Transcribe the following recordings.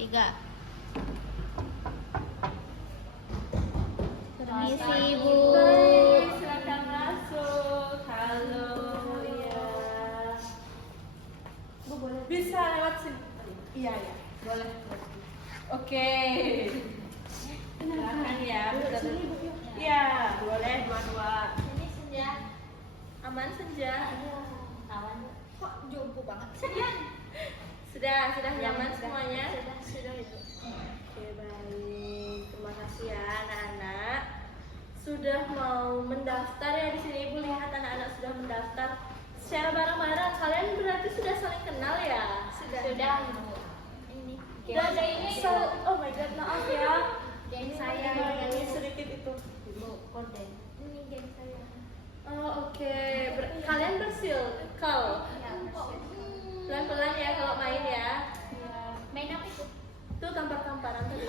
3. Permisi Ibu. Baik, silakan masuk. Halo, iya. Bu boleh bisa lewat sini. Iya ya, boleh. Oke. Silakan ya. Iya, boleh dua-dua. Ini Senja. Aman Senja. Kawan. Kok jumpu banget? Sudah nyaman semuanya? Sudah Ibu. Oke, baik. Terima kasih ya anak-anak. Sudah mau mendaftar ya di sini. Ibu lihat anak-anak sudah mendaftar secara bareng-bareng. Kalian berarti sudah saling kenal ya? Sudah Ibu. Ini. Dan ada ini oh my god, maaf ya. Geng saya. Ini sedikit itu. Ibu kode. Ini geng saya. Oh, oke. Kalian bersilkal. Ya, Pelan-pelan ya kalau main ya. main apa itu? Tuh tampar-tamparan tadi.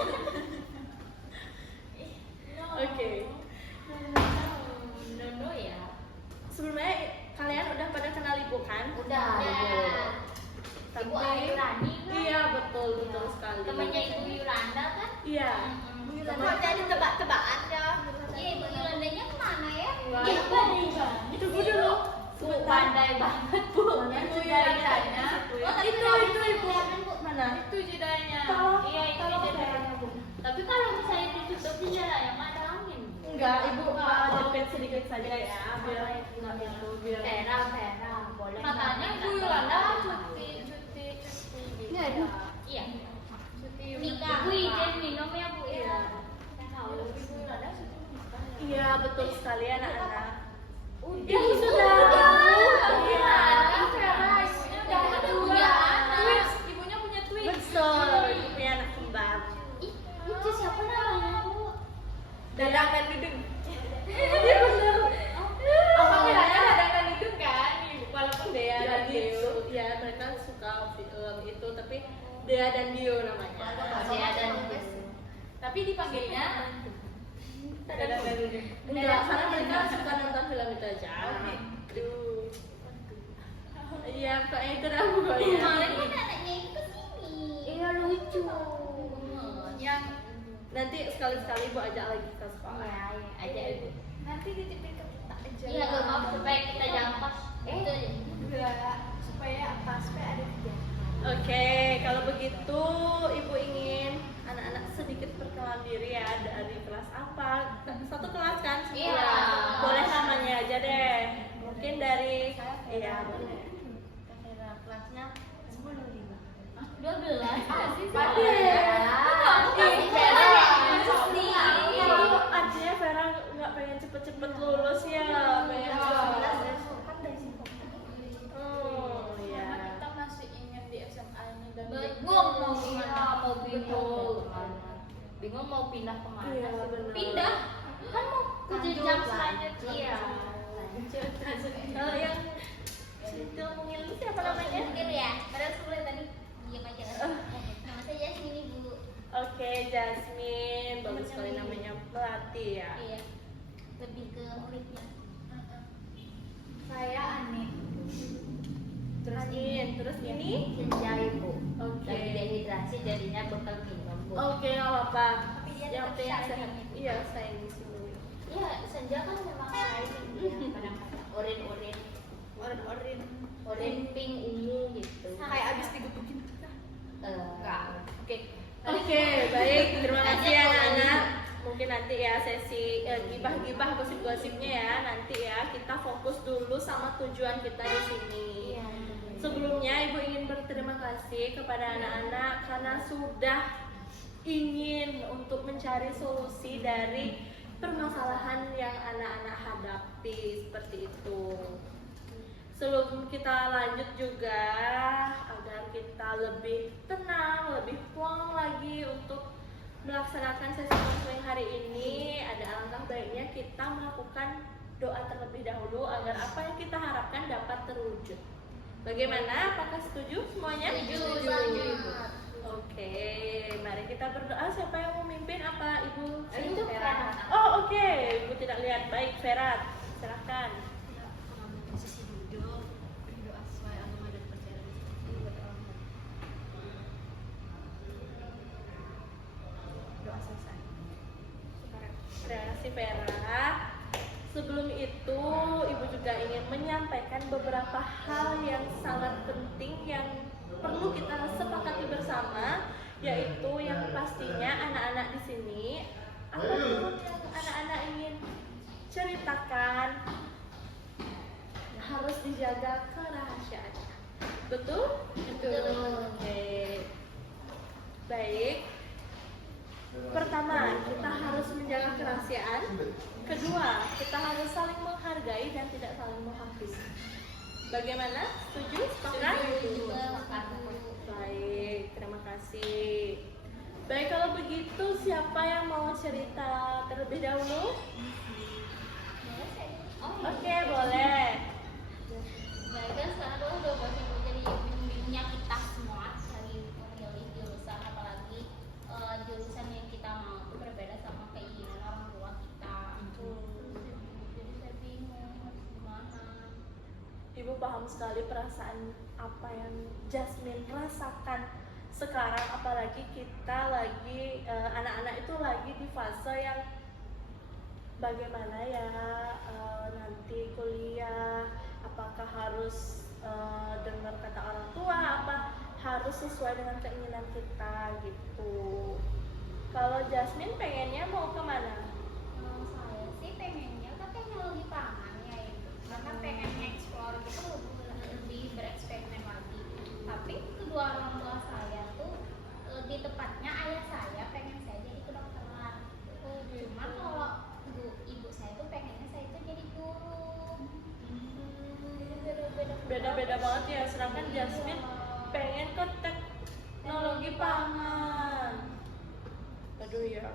Oke. Nono ya. Sebelumnya kalian udah pada kenal Ibu kan? Udah. Tapi, Ibu Ayu Rani kan? Iya, betul sekali. Temannya Ibu Yolanda kan? Iya. Kok jadi tebak-tebakan ya? Iya, Ibu Yolandanya kemana ya? Wah. Itu dulu. Bu, pandai banget Bu. Ibu Yolandanya. Oh, tapi Itu Ibu. Bu. Mana? Itu jedanya. Tolong, Iya, itu tolong jedanya Bu. Tapi kalau misalnya ditutup jendela yang ada angin. Enggak, Ibu jepit sedikit saja ya, biar nggak itu, biar. Vera, boleh. Katanya Bu Yolanda cuti. Iya. Iya. Cuti Nikah. Ibu izin minum ya Bu ya. Tahu. Ibu Yolanda cuti nikah. Iya, betul sekali anak-anak. Udah. Ya, sudah. Iya. Vera, Ibunya udah ada punya anak. Ibunya punya twins. Betul, Ibu punya anak kembar. Ih, itu siapa namanya Bu? Dadang dan Dudung. Iya bener. Apa kiranya ada itu kan? Ibu walaupun Dea dan Dio. Ya, mereka suka film itu, tapi Dea dan Dio namanya. Dea dan Tapi dipanggilnya Dadang dan Dudung. Enggak, karena mereka suka nonton film itu aja. Aduh. Iya, kayaknya itu dah pokoknya. Kemarin kan anaknya itu kesini. Iya lucu. yang Nanti sekali-sekali Bu ajak lagi ke sekolah. Iya, aja Ibu. nanti dititipin ke kita aja. Iya, maaf supaya kita jangan pas. Itu Enggak, supaya apa? Supaya ada tiga. Oke, kalau begitu Ibu ingin anak-anak sedikit perkenalan diri ya, dari kelas apa? Satu kelas kan? Iya. Boleh namanya aja deh. Mungkin dari iya boleh. kelasnya 12. Pade. Kasih Vera ya. Itu artinya Vera nggak pengen cepet-cepet lulus ya, pengen Oh iya. Karena kita masih ingin di SMA ini dan Bingung mau gimana, mau bingung. Bingung mau pindah kemana? Iya, benar. Pindah? Kan mau ke jenjang selanjutnya. Iya. Kalau yang Cintil Mungil siapa namanya? Mungkin ya. Padahal sebelum tadi diam aja. Nama saya Jasmine Ibu. Oke, Jasmine, bagus sekali namanya Melati ya. Iya. Lebih ke muridnya. saya Ani. Terus ini? Senja Ibu. Oke. Lagi dehidrasi jadinya bekal minum Bu. Oke, nggak apa-apa. Tapi dia Yang tetap penting shining sehat. gitu. Iya, sayang di sini. Iya, Senja kan memang shining dia kadang-kadang. Oren-oren. Oren pink ungu gitu. Kayak abis digebukin kita. Enggak. Oke. Oke, baik. Terima kasih ya anak-anak. Mungkin nanti ya sesi gibah-gibah gosip-gosipnya ya. Nanti ya kita fokus dulu sama tujuan kita di sini. Iya. Sebelumnya Ibu ingin berterima kasih kepada anak-anak karena sudah ingin untuk mencari solusi dari permasalahan yang anak-anak hadapi seperti itu. Sebelum kita lanjut juga agar kita lebih tenang, lebih plong lagi untuk melaksanakan sesi konseling hari ini, ada alangkah baiknya kita melakukan doa terlebih dahulu agar apa yang kita harapkan dapat terwujud. Bagaimana? Apakah setuju semuanya? Setuju. Oke, mari kita berdoa. Siapa yang memimpin? Apa Ibu? Itu Vera. Vera. Oh oke, Ibu tidak lihat. Baik, Vera, silakan. Posisi duduk, berdoa sesuai agama dan percaya. selesai. Terima kasih Vera. Sebelum itu, Ibu juga ingin menyampaikan beberapa hal yang sangat penting yang perlu kita sepakati bersama, yaitu yang pastinya anak-anak di sini apapun yang anak-anak ingin ceritakan harus dijaga kerahasiaannya. Betul? Betul. Oke. Baik. Pertama, kita harus menjaga kerahasiaan. Kedua, kita harus saling menghargai dan tidak saling menghakimi. Bagaimana? Setuju? Sepakat? Baik, terima kasih. Baik, kalau begitu siapa yang mau cerita terlebih dahulu? Oke, boleh. Nah, kan sekarang tuh udah banyak jadi bimbingnya kita semua lagi memilih jurusan, apalagi jurusan yang kita mau itu berbeda sama keinginan orang tua kita. Jadi saya bingung harus gimana. Ibu paham sekali perasaan apa yang Jasmine rasakan sekarang, apalagi kita lagi anak-anak itu lagi di fase yang bagaimana ya nanti kuliah, apakah harus dengar kata orang tua, apa harus sesuai dengan keinginan kita gitu. Kalau Jasmine pengennya mau kemana? Saya sih pengennya ke teknologi pangan ya itu, karena pengen explore gitu, lebih bereksperimen lagi. Tapi kedua orang tua saya tuh di tepatnya ayah saya pengen saya jadi kedokteran. Cuman kalau ibu saya tuh pengennya saya itu jadi guru. Beda-beda banget ya, sedangkan Jasmine pengen ke teknologi pangan. Aduh ya,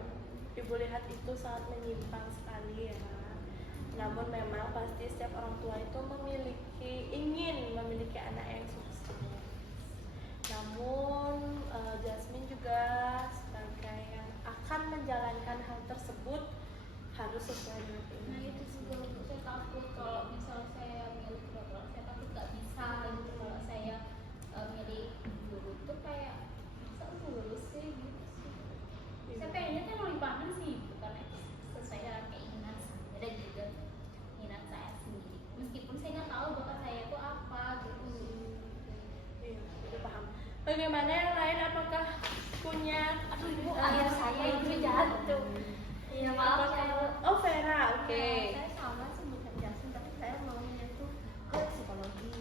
Ibu lihat itu sangat menyimpang sekali ya. Namun memang pasti setiap orang tua itu ingin memiliki anak yang sukses. Namun Jasmine juga sebagai yang akan menjalankan hal tersebut harus sesuai dengan Nah keinginan. itu juga Bu, saya takut kalau misal saya milih kedokteran, saya takut nggak bisa gitu. Kalau saya milih guru tuh kayak masa lulus sih gitu sih. Saya pengennya teknologi pangan sih, bukan sesuai dengan keinginan saya dan juga minat saya sendiri. Meskipun saya nggak tahu bakat saya itu apa gitu sih. Iya, udah paham. Bagaimana yang lain? Apakah punya? Aduh ibu, ayah saya itu jatuh. Iya, Apakah- maaf, Oh Vera, oke. saya sama sih bukan Jasin, tapi saya maunya itu ke psikologi.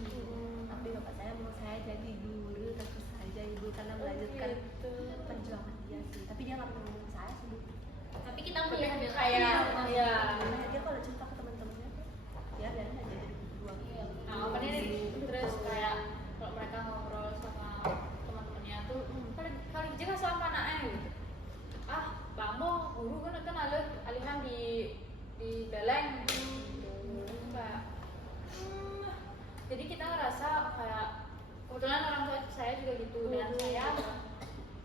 Tapi bapak saya mau saya jadi guru, tentu saja ibu, karena melanjutkan Gitu. perjuangan dia sih. Tapi dia nggak pernah ngomong saya sih. Tapi kita Tapi melihat kayak, iya. Nah, dia kalau cerita ke teman-temannya tuh, ya biarin aja jadi guru. Nah, makanya terus kayak kalau mereka ngobrol sama teman-temannya tuh, kali aja kan sama anaknya gitu. Ah, bangmo guru kan alihan di beleng gitu. Kayak, jadi kita ngerasa kayak kebetulan orang tua saya juga gitu dan saya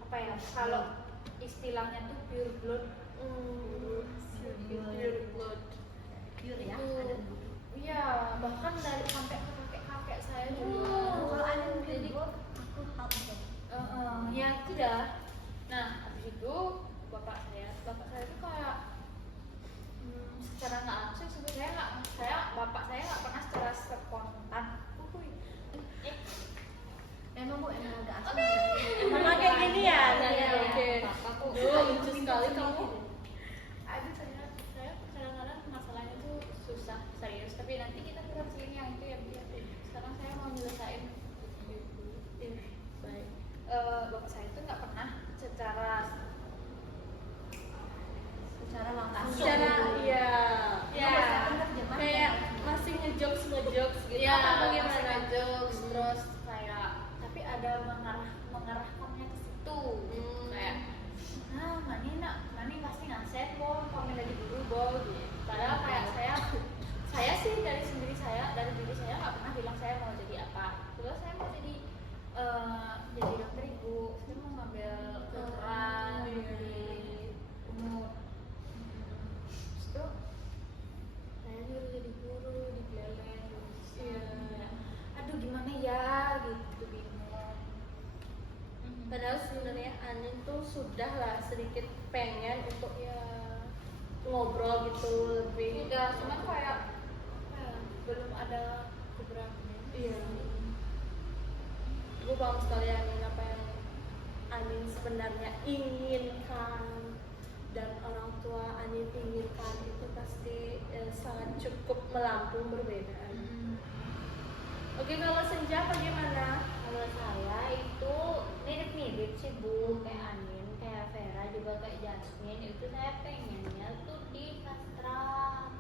apa ya kalau istilahnya tuh pure blood. Pure blood. Pure ya, Itu. ada guru. Iya, bahkan dari sampai ke kakek-kakek saya juga. Kalau ada yang Jadi, pure, aku hafal. ya tidak. Nah, habis itu bapak saya itu kayak secara nggak langsung sebenarnya bapak saya nggak pernah secara spontan. Emang bu, emang agak asal. Emang kayak gini ya? Iya, Oke. Bapakku. Duh, lucu sekali kamu. Aduh, saya kadang-kadang masalahnya tuh susah serius. Tapi nanti kita sering yang itu ya. Sekarang saya mau nyelesain Baik. bapak saya itu nggak pernah secara langsung. Secara iya. ya Kayak masih ngejokes gitu. ya Apa bagaimana? jokes terus kayak tapi ada mengarahkannya ke situ kayak mani pasti ngasih bol kami lagi dulu bol gitu. Padahal kayak saya sih dari diri saya nggak pernah bilang saya mau jadi apa. Terus saya mau jadi dokter ibu, saya mau ngambil kedokteran di umur. Itu saya nyuruh jadi guru di Beleng. Iya. Aduh gimana ya gitu bingung. Padahal sebenarnya Anin tuh sudah lah sedikit pengen untuk ya ngobrol gitu lebih. Udah, cuman kayak belum ada keberanian. Iya. Gue paham sekali Anin apa yang Anin sebenarnya inginkan dan orang tua Anin inginkan itu pasti sangat cukup melampung berbeda. Oke, kalau Senja bagaimana? Kalau saya itu mirip-mirip sih Bu, kayak Anin, kayak Vera juga kayak Jasmine. Itu saya pengennya tuh di kastrat,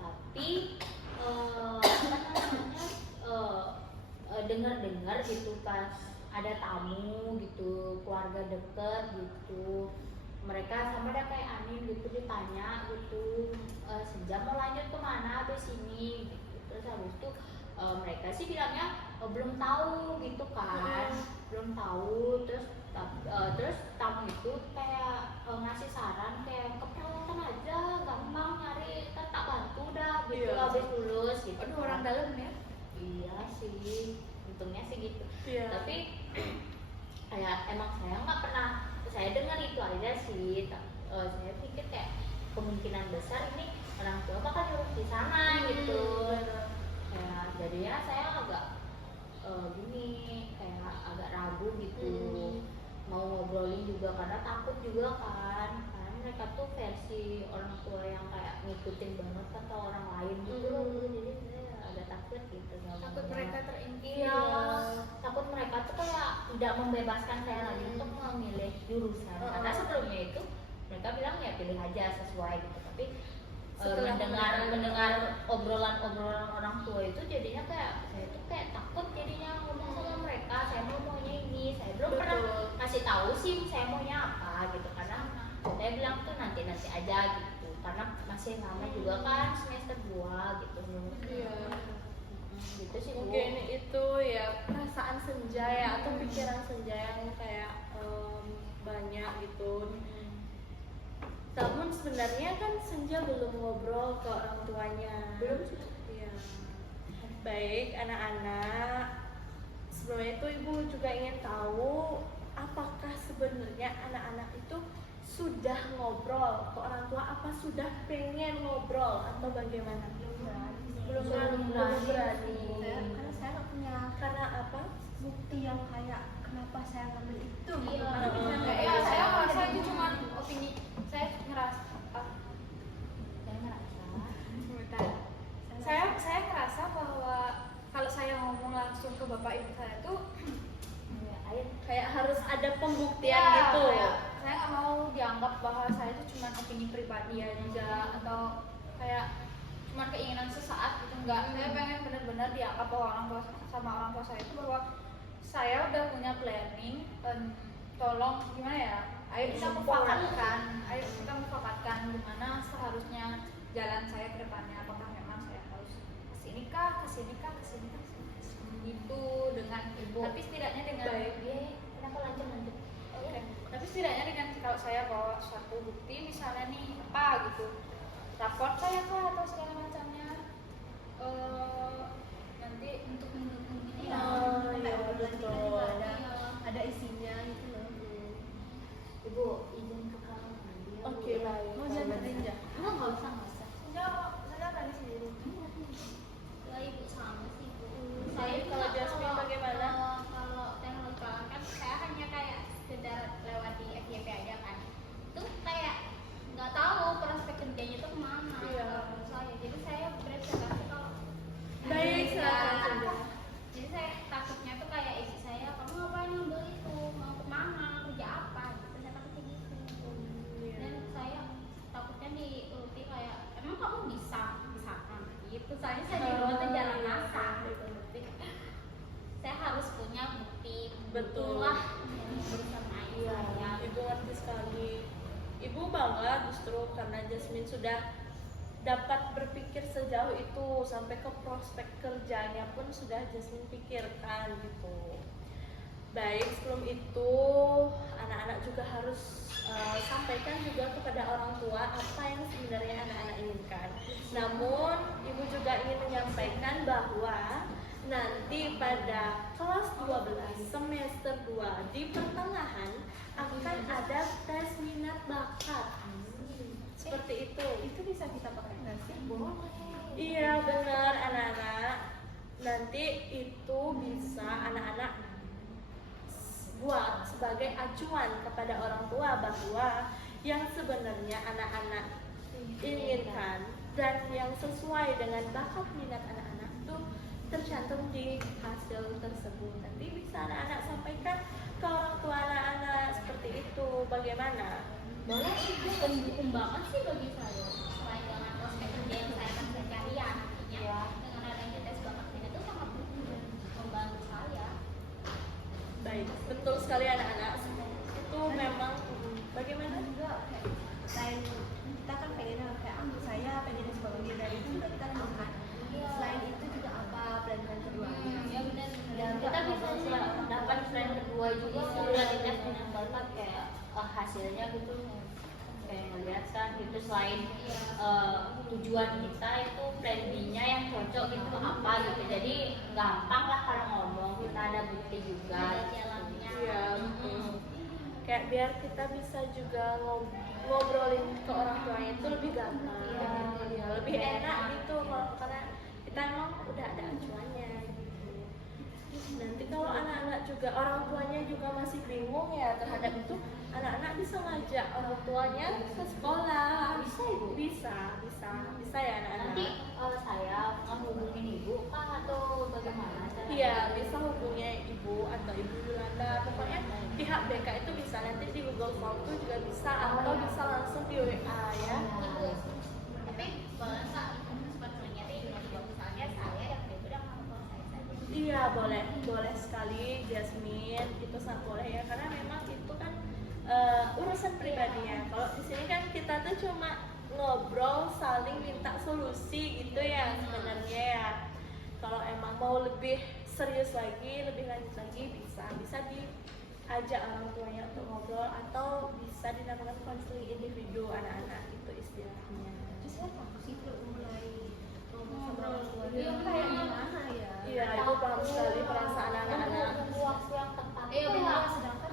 tapi apa namanya dengar-dengar gitu pas ada tamu gitu, keluarga deket gitu, mereka sama ada kayak Anin gitu ditanya gitu, Senja mau lanjut kemana abis ini gitu. Terus habis itu mereka sih bilangnya belum tahu gitu kan, belum tahu. Terus tamu itu kayak ngasih saran kayak keperawatan aja, gampang nyari, kan tak bantu dah gitu. Iya. Habis lulus gitu. Aduh, orang dalam ya. Iya sih, untungnya sih gitu. Iya. Tapi kayak emang saya nggak pernah, saya dengar itu aja sih. Saya pikir kayak kemungkinan besar ini orang tua bakal nyuruh di sana gitu. Kayak jadinya saya agak gini, kayak agak ragu gitu. Mau ngobrolin juga karena takut juga kan mereka tuh versi orang tua yang kayak ngikutin banget kata orang lain gitu loh. Jadi saya agak takut gitu. Takut mereka terinfluence. Iya, takut mereka tuh kayak tidak membebaskan saya lagi untuk memilih jurusan. Karena sebelumnya itu mereka bilang ya pilih aja sesuai gitu. Tapi Setelah mendengar obrolan orang tua itu jadinya kayak saya tuh kayak takut jadinya ngomong sama mereka. Saya mau maunya ini, saya belum pernah kasih tahu sih saya maunya apa gitu. Karena saya bilang tuh nanti aja gitu. Karena masih lama juga kan semester 2 gitu. Iya. Gitu sih Bu. Mungkin itu ya perasaan Senja ya atau pikiran Senja yang kayak banyak gitu. Namun sebenarnya kan Senja belum ngobrol ke orang tuanya. Belum sih. Iya. Baik anak-anak, sebelumnya itu ibu juga ingin tahu apakah sebenarnya anak-anak itu sudah ngobrol ke orang tua, apa sudah pengen ngobrol atau bagaimana? Belum berani. Karena saya nggak punya Karena apa? bukti yang kayak kenapa saya ngambil itu gitu. Iya. Karena pikiran kayak Ya, gitu, saya nggak merasa ada itu bukti. cuma opini. Saya ngerasa Saya ngerasa saya ngerasa bahwa kalau saya ngomong langsung ke bapak ibu saya tuh Kayak harus ada pembuktian ya, gitu. kayak saya nggak mau dianggap bahwa saya itu cuma opini pribadi aja atau kayak cuma keinginan sesaat gitu. Enggak, saya pengen benar-benar dianggap bahwa orang tua sama orang tua saya itu bahwa saya udah punya planning. Tolong gimana ya, ayo kita mufakatkan gimana seharusnya jalan saya ke depannya. Apakah memang saya harus kesini kah gitu dengan Ibu. tapi setidaknya dengan Kenapa lanjut? Oke. Tapi setidaknya dengan kalau saya bawa suatu bukti misalnya nih apa gitu, raport saya kah atau segala macamnya, nanti untuk mendukung ini ya. Oh, Kayak iya, obrolan kita betul. juga ada isinya gitu loh. Ibu izin ke kamar mandi. Oke, baik. Mau dianterin ya? Enggak usah. Saya tadi sendiri. Ya ibu sama sih Bu. Saya kalau Jasmine bagaimana? Kalau teknologi kan saya hanya kayak sekedar lewat di FYP aja kan. Itu kayak nggak tahu prospek kerjanya itu kemana. Iya. Kalau saya, jadi saya berekspektasi kalau Baik, Iya. silakan Senja. Jadi saya takutnya tuh kayak ibu saya, kamu ngapain ngambil itu, mau kemana, kerja apa, gitu. Saya takutnya gitu. Dan saya takutnya diuruti kayak, emang kamu bisa kan? Gitu. Soalnya saya di rumah tuh jarang masak gitu. Jadi saya harus punya bukti. Betul. Lah yang bersama Iya, saya. ibu ngerti sekali. Ibu bangga justru karena Jasmine sudah dapat berpikir sejauh itu, sampai ke prospek kerjanya pun sudah Jasmine pikirkan gitu. Baik, sebelum itu anak-anak juga harus sampaikan juga kepada orang tua apa yang sebenarnya anak-anak inginkan. Namun ibu juga ingin menyampaikan bahwa nanti nanti pada kelas 12 semester 2 di pertengahan akan ada tes minat bakat. Seperti itu. Itu bisa kita pakai nggak sih? Iya benar anak-anak. Nanti itu bisa anak-anak buat sebagai acuan kepada orang tua bahwa yang sebenarnya anak-anak inginkan dan yang sesuai dengan bakat minat anak-anak itu tercantum di hasil tersebut. Nanti bisa anak-anak sampaikan ke orang tua anak-anak seperti itu. Bagaimana? Boleh itu mendukung banget sih bagi saya. Selain dengan prospek kerja yang saya akan cari ya nantinya, dengan adanya tes bakat ini itu sangat membantu saya. Baik, betul sekali anak-anak. Itu memang bagaimana? Juga kayak selain kita kan pengen kayak saya pengen di psikologi dari itu juga kita lakukan. Selain itu juga apa pelajaran keduanya? Ya benar. Dan kita bisa dapat friend kedua juga setelah di tes minat bakat kayak hasilnya gitu kayak ngeliat kan gitu selain tujuan kita itu plan B-nya yang cocok gitu apa gitu, jadi gampang lah kalau ngomong kita ada bukti juga jalannya. Iya betul. Kayak biar kita bisa juga ngobrolin ke orang tuanya itu lebih gampang, ya, lebih enak gitu karena kita emang udah ada acuannya gitu. Nanti kalau anak-anak juga orang tuanya juga masih bingung ya terhadap itu, anak-anak bisa ngajak orang tuanya ke sekolah. Bisa ibu? Bisa ya anak-anak. Nanti saya menghubungin ibu kah atau bagaimana? Iya, bisa hubungnya ibu atau ibu Yolanda. Pokoknya pihak BK itu bisa nanti di Google Form tuh juga bisa atau bisa langsung di WA ya. Tapi boleh nggak itu sebetulnya tiba-tiba misalnya saya yang udah mau saya saja. Iya boleh sekali Jasmine, itu sangat boleh ya karena memang itu kan urusan pribadinya. Kalau di sini kan kita tuh cuma ngobrol, saling minta solusi gitu ya sebenarnya ya. Kalau emang mau lebih serius lagi, lebih lanjut lagi bisa diajak orang tuanya untuk ngobrol atau bisa dinamakan konseling individu anak-anak itu istilahnya. Terus saya takut sih kalau mulai ngomong sama orang tua Iya, kayak gimana ya? Iya, itu paham sekali perasaan anak-anak. Waktu yang tepat. Benar, sedangkan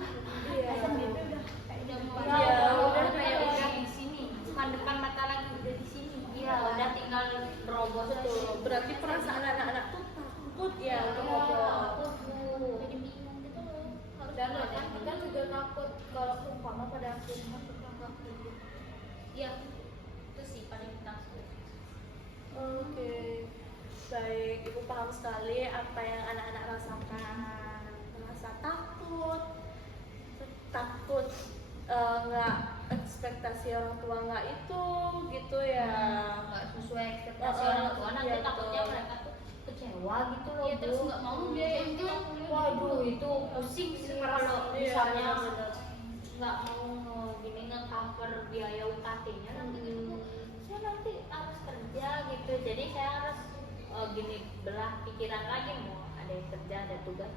Iya. SNBP udah kayak udah Iya, udah kayak udah di sini. Depan mata lagi udah di sini. Iya, udah tinggal berobos Betul, berarti perasaan anak-anak tuh takut ya untuk ngobrol. Jadi bingung gitu loh. Dan bahkan kita juga takut kalau umpama pada akhirnya kita nggak kuliah. Iya, itu sih paling takut. Oke, baik, ibu paham sekali apa yang anak-anak rasakan. Merasa takut nggak ekspektasi orang tua nggak itu gitu ya. Nggak sesuai ekspektasi orang tua, nanti iya, takutnya betul. mereka tuh kecewa gitu loh. Iya, terus Bu. nggak mau biayain kita kuliah. Waduh, itu pusing sih kalau Iya, misalnya benar. nggak mau gini nge-cover biaya UKT-nya nanti gitu Bu. Saya nanti harus kerja gitu, jadi saya harus gini belah pikiran lagi, mau ada yang kerja, ada tugas,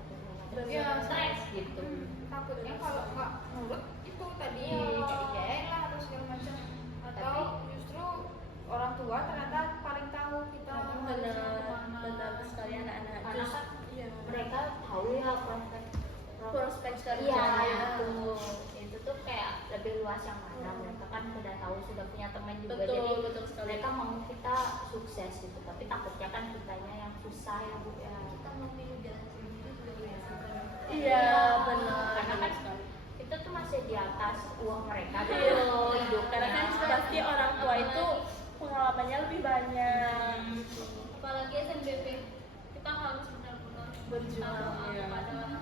Iya, stres gitu. Takutnya kalau nggak nurut itu tadi Iya. kayak lah atau segala macam, atau justru orang tua ternyata paling tahu kita harusnya kemana. Benar sekali anak-anak. Karena kan Iya. mereka tahu ya Prospek iya kerjanya. itu tuh kayak lebih luas yang mana mereka kan sudah tahu, sudah punya teman juga, Betul, jadi betul sekali. mereka mau kita sukses gitu, tapi takutnya kan kitanya yang susah ya Bu ya. kita mau pilih jalan sendiri juga dirasakan. Iya, benar. Karena kan sekali. itu tuh masih di atas uang mereka Iya, gitu hidupnya. karena kan pasti orang tua itu pengalamannya lebih banyak. Apalagi SNBP kita harus benar-benar Berjuang ya. kepada orang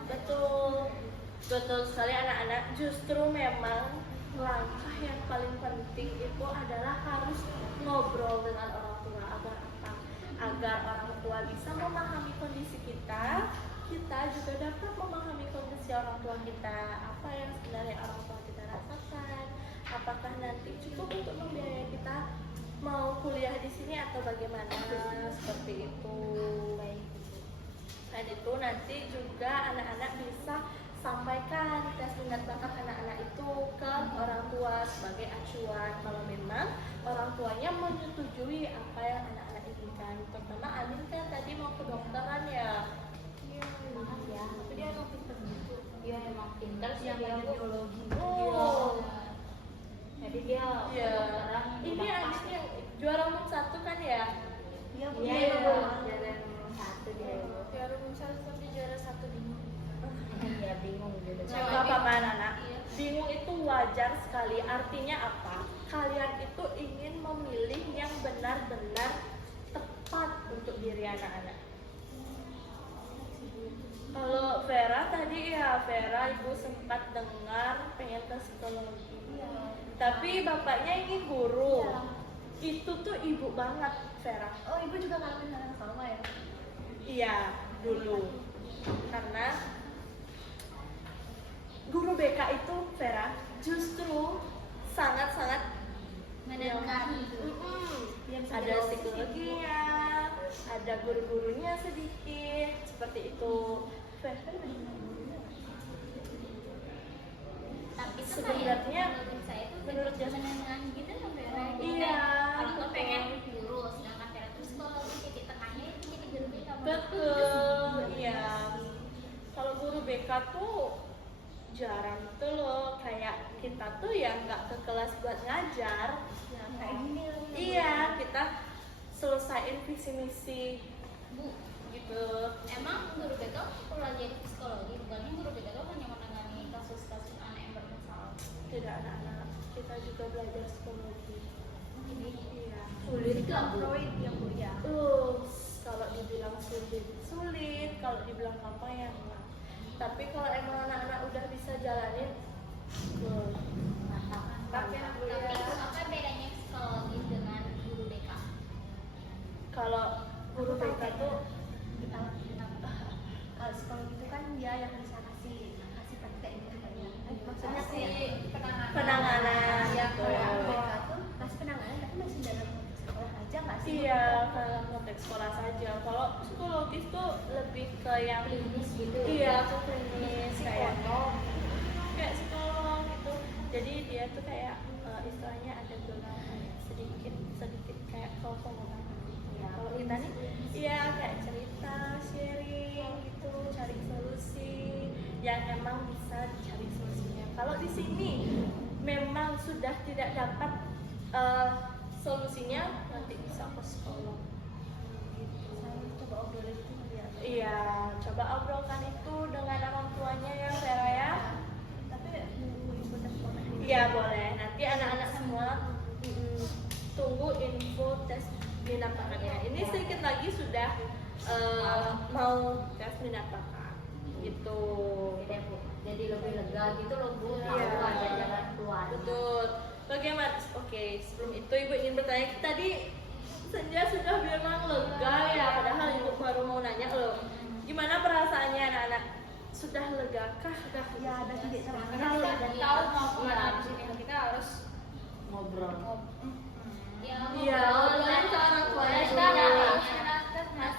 Betul sekali anak-anak. Justru memang langkah yang paling penting itu adalah harus ngobrol dengan orang tua. Agar apa? Agar orang tua bisa memahami kondisi kita juga dapat memahami kondisi orang tua kita. Apa yang sebenarnya orang tua kita rasakan? Apakah nanti cukup untuk membiayai kita mau kuliah di sini atau bagaimana? Seperti itu. Dan itu nanti juga anak-anak bisa sampaikan tes minat bakat anak-anak itu ke orang tua sebagai acuan kalau memang orang tuanya menyetujui apa yang anak-anak inginkan. Terutama Anin kan tadi mau kedokteran ya. wajar sekali. Artinya apa? Kalian itu ingin memilih yang benar-benar tepat untuk diri anak-anak. Kalau Vera tadi ya, Vera ibu sempat dengar pengen ke psikologi. Tapi bapaknya ingin guru. Itu tuh ibu banget, Vera. Oh, ibu juga ngalamin hal yang sama ya? Iya, dulu. Karena guru BK itu, Vera, justru sangat-sangat menengahi itu. Dia bisa ada jadi psikologinya, ada guru-gurunya sedikit, seperti itu. Vera, Tapi itu sebenarnya kayak menurut saya itu menurut Jasmine, menengahi gitu loh Vera. Iya, Kalau gue pengen betul. guru, sedangkan Vera terus kalau titik tengahnya itu jadi guru BK. Betul, iya. Kalau guru BK tuh jarang tuh loh, kayak kita tuh ya nggak ke kelas buat ngajar. Ya, kayak gini loh. Iya, kita selesaiin visi misi Bu, gitu. emang guru BK belajar psikologi, bukannya guru BK itu hanya menangani kasus-kasus anak yang bermasalah. Tidak anak-anak, kita juga belajar psikologi. Jadi Iya. Sulit nggak Bu? Freud yang mulia. Kalau dibilang sulit, kalau dibilang gampang ya enggak. Tapi kalau emang anak-anak udah bisa jalanin, Mantap. tapi ya Bu, tapi ya. apa bedanya psikologi dengan guru BK? Kalau guru BK tuh Kalau psikologi itu kan dia yang bisa kasih praktek gitu kan ya. Maksudnya Kasih kayak penanganan ya, gitu. kalau BK tuh kasih penanganan tapi masih dalam sekolah aja nggak sih? Iya, dalam konteks sekolah saja. Kalau psikologis tuh lebih ke yang klinis gitu. iya, ke klinis kayak Psikolog. kayak psikolog gitu. Jadi dia tuh kayak istilahnya ada gelar sedikit kayak pengobatan. Iya. Kalau kita nih, iya kayak cerita, sharing gitu, cari solusi yang emang bisa dicari solusinya. Kalau di sini memang sudah tidak dapat solusinya, nanti bisa ke psikolog. Gitu. Saya coba obrolin itu ya. Iya, coba obrolkan itu dengan orang tuanya ya, Vera ya. Tapi nunggu info tes sekolah. Iya boleh. Nanti anak-anak semua tunggu info tes minat bakatnya. Ini sedikit lagi sudah mau tes minat bakat. Gitu. Jadi Bu, jadi lebih lega gitu loh Bu, tahu Iya. ada jalan keluar. Betul. Bagaimana? Oke, sebelum itu Ibu ingin bertanya. Tadi Senja sudah bilang lega ya, padahal Ibu baru mau nanya loh. Gimana perasaannya anak-anak? Sudah lega kah? Ya, ada titik terang. Karena kita udah tahu mau kemana Iya. abis ini, kita harus Ngobrol. ya Iya, boleh ke orang tuanya kita juga.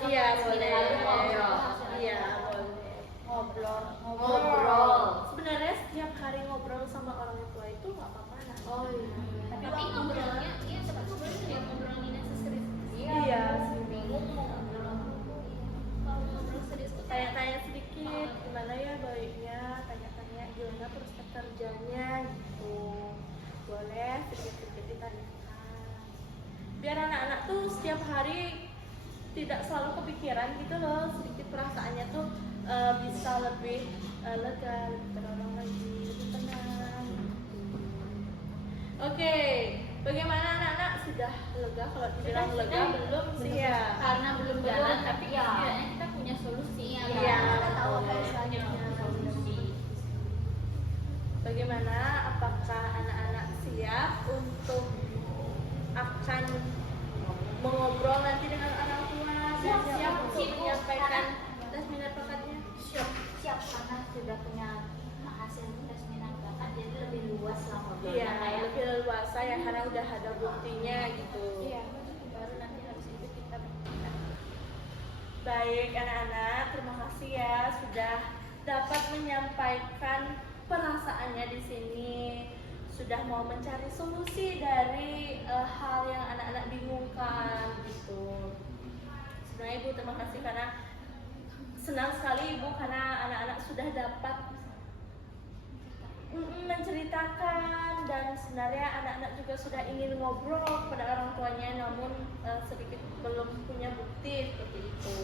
Iya, boleh. Ngobrol. Iya, boleh. Ngobrol. Sebenarnya setiap hari ngobrol sama orang tua itu nggak apa-apa. Nah. Oh iya. tapi ngobrolnya iya tapi ngobrolnya ya ngobrolin yang serius. Iya. Bingung mau ngobrol apa. Kalau ngobrol serius tuh kayak Tanya-tanya sedikit, gimana ya baiknya, tanya-tanya gimana prospek kerjanya gitu. Boleh sedikit-sedikit ditanyakan. Biar anak-anak tuh setiap hari tidak selalu kepikiran gitu loh, sedikit perasaannya tuh bisa lebih lega, lebih terorong lagi, lebih tenang. Oke, bagaimana anak-anak sudah lega? Kalau dibilang lega belum sih ya? karena belum jalan tapi Iya. setidaknya kita punya solusi ya. Iya, kita tahu apa boleh. yang selanjutnya. Solusi. Bagaimana? Apakah anak-anak siap untuk akan mengobrol nanti dengan orang tua dan siap untuk Siap, Bu. menyampaikan tes minat bakatnya? Siap karena sudah punya hasil tes minat bakat, jadi lebih luas lah ngobrolnya Iya, kayak. lebih leluasa ya karena udah ada buktinya gitu. Iya, baru nanti habis itu kita berbicara. Baik anak-anak, terima kasih ya sudah dapat menyampaikan perasaannya di sini, sudah mau mencari solusi dari hal yang anak-anak bingungkan gitu. Sebenarnya Ibu terima kasih karena senang sekali Ibu karena anak-anak sudah dapat menceritakan dan sebenarnya anak-anak juga sudah ingin ngobrol kepada orang tuanya namun sedikit belum punya bukti seperti itu.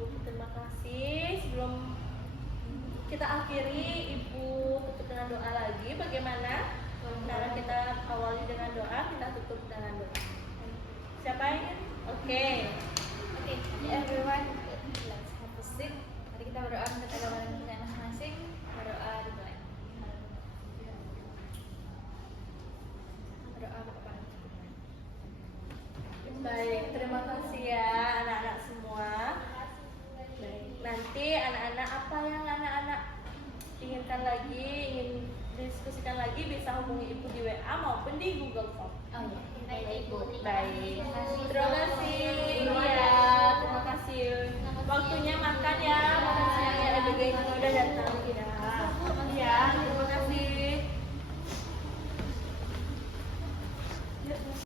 Bu, terima kasih. Sebelum kita akhiri, Ibu tutup dengan dengan doa lagi. Bagaimana? Cara kita awali dengan doa, kita tutup dengan doa. Siapa yang ingin? Oke. Oke, everyone, let's have a seat. Mari kita berdoa untuk agama kita masing-masing. Berdoa dimulai. Berdoa Bapak. Baik, terima kasih ya anak-anak semua. Baik, nanti anak-anak apa yang anak-anak inginkan lagi, ingin diskusikan lagi, bisa hubungi ibu di WA maupun di Google Form. Oh iya. Baik, Ibu. Baik, terima kasih. Ya, terima kasih. Waktunya makan ya, makan siang ya. Ada yang udah datang. Ya.